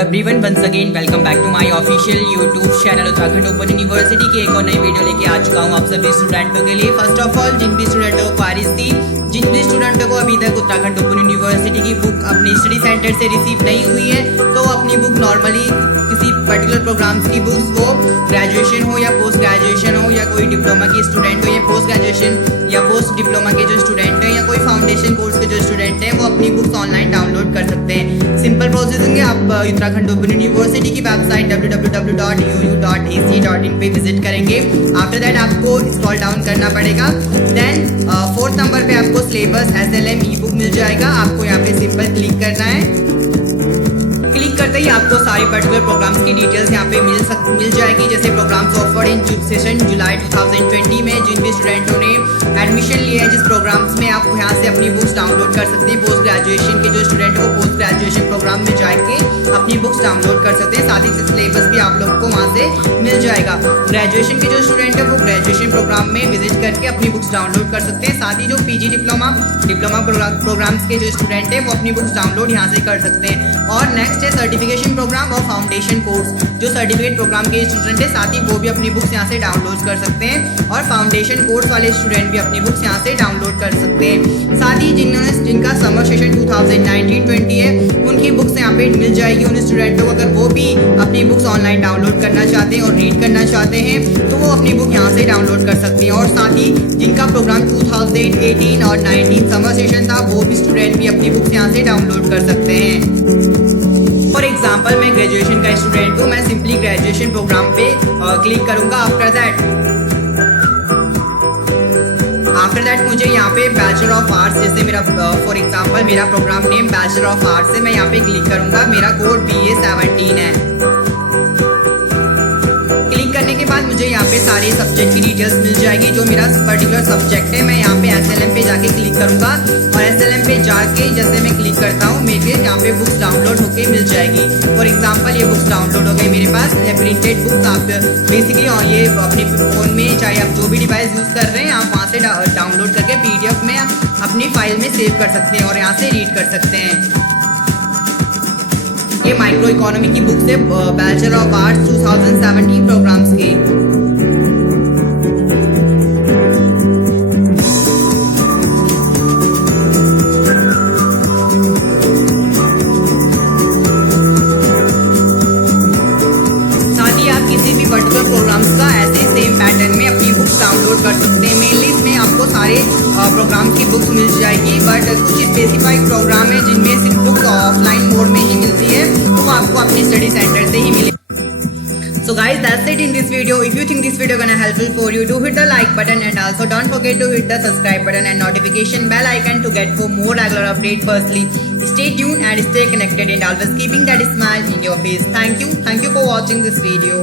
Everyone, once again welcome back to my official YouTube channel Uttarakhand Open University की एक और नई वीडियो लेके आ चुका हूँ आप सभी स्टूडेंटों के लिए। फर्स्ट ऑफ ऑल, जिन भी स्टूडेंटों को ख्वाहिश थी, जिन भी स्टूडेंटों को अभी तक उत्तराखंड ओपन यूनिवर्सिटी की बुक अपनी स्टडी सेंटर से रिसीव नहीं हुई है, तो अपनी बुक नॉर्मली किसी पर्टिकुलर प्रोग्राम्स की बुक्स, वो ग्रेजुएशन हो या पोस्ट ग्रेजुएशन हो या कोई डिप्लोमा की स्टूडेंट हो या पोस्ट ग्रेजुएशन या पोस्ट डिप्लोमा के जो स्टूडेंट हैं या कोई फाउंडेशन कोर्स के जो स्टूडेंट हैं, वो अपनी बुक्स ऑनलाइन डाउनलोड कर सकते हैं। सिंपल प्रोसेसिंग है, आप उत्तराखंड ओपन यूनिवर्सिटी की वेबसाइट www.uou.ac.in पे विजिट करेंगे। आफ्टर दैट आपको स्क्रॉल डाउन करना पड़ेगा। देन 4th नंबर पे आपको सिलेबस SLM ई बुक मिल जाएगा। आपको यहाँ पे सिंपल क्लिक करना है। क्लिक करते ही आपको सारे पर्टिकुलर प्रोग्राम्स की डिटेल्स यहाँ पे मिल जाएगी। जैसे प्रोग्राम्स ऑफर्ड इन सेशन जुलाई 2020 में जिन भी स्टूडेंटों ने एडमिशन लिया है जिस प्रोग्राम्स में, आप यहाँ से अपनी बुक्स डाउनलोड कर सकते हैं। पोस्ट ग्रेजुएशन के जो स्टूडेंट हो, पोस्ट ग्रेजुएशन प्रोग्राम में जाके अपनी बुक्स डाउनलोड कर सकते हैं। साथ ही सिलेबस भी आप लोग को वहाँ से मिल जाएगा। ग्रेजुएशन के जो स्टूडेंट है वो ग्रेजुएशन प्रोग्राम में विजिट करके अपनी बुक्स डाउनलोड कर सकते हैं। साथ ही जो PG डिप्लोमा प्रोग्राम्स के जो स्टूडेंट है वो अपनी बुक्स डाउनलोड यहाँ से कर सकते हैं। और नेक्स्ट है सर्टिफिकेशन प्रोग्राम और फाउंडेशन कोर्स। जो सर्टिफिकेट प्रोग्राम के स्टूडेंट है साथ ही वो भी अपनी बुक्स यहाँ से डाउनलोड कर सकते हैं। और फाउंडेशन कोर्स वाले स्टूडेंट भी अपनी बुक्स यहाँ से डाउनलोड कर सकते हैं। साथ ही जिनका समर सेशन 2019-20 है उनकी बुक्स यहाँ पे मिल जाएगी। उन स्टूडेंटों को अगर वो भी अपनी बुक्स ऑनलाइन डाउनलोड करना चाहते हैं और रीड करना चाहते हैं तो वो अपनी बुक यहाँ से डाउनलोड कर सकते हैं। और साथ ही जिनका प्रोग्राम 2018 और 19 समर सेशन था वो भी स्टूडेंट भी अपनी बुक्स यहाँ से डाउनलोड कर सकते हैं। फॉर एग्जाम्पल, मैं ग्रेजुएशन का स्टूडेंट हूँ, मैं सिंपली ग्रेजुएशन प्रोग्राम पे क्लिक करूँगा। आफ्टर दैट मुझे यहाँ पे बैचलर ऑफ आर्ट्स, जैसे मेरा फॉर एग्जांपल मेरा programme name bachelor of arts है, मैं यहाँ पे क्लिक करूँगा। मेरा कोड BA17 है। क्लिक करने के बाद मुझे यहाँ पे सारे सब्जेक्ट की डिटेल्स मिल जाएगी। जो मेरा पर्टिकुलर सब्जेक्ट है, मैं यहाँ पे SLM पे जाके क्लिक करूँगा। और SLM पे जाके जैसे मैं क्लिक करता हूँ, मेरे यहाँ पे बुक्स डाउनलोड होके मिल जाएगी। फॉर एग्जांपल, ये बुक्स डाउनलोड हो गई मेरे पास। प्रिंटेड बुक्स आप बेसिकली ये अपने फ़ोन में, चाहे आप जो भी डिवाइस यूज़ कर रहे हैं, आप वहाँ से डाउनलोड करके PDF में अपनी फाइल में सेव कर सकते हैं और यहाँ से रीड कर सकते हैं। ये माइक्रो इकोनॉमी की बुक्स है, बैचलर ऑफ आर्ट्स 2017 प्रोग्राम्स की। साथ ही आप किसी भी पर्टिकुलर प्रोग्राम्स का ऐसे सेम पैटर्न में अपनी बुक्स डाउनलोड कर सकते हैं। मेनली इसमें आपको सारे प्रोग्राम की बुक्स मिल जाएगी, बट कुछ स्पेसिफाइड प्रोग्राम है जिनमें सिर्फ बुक्स ऑफलाइन मोड में ही मिलती है, तो आपको अपनी स्टडी सेंटर से ही मिले। So guys, that's it in this video. If you think this video gonna helpful for you, do hit the like button and also don't forget to hit the subscribe button and notification bell icon to get for more regular update. Firstly, stay tuned and stay connected and always keeping that smile in your face. Thank you for watching this video.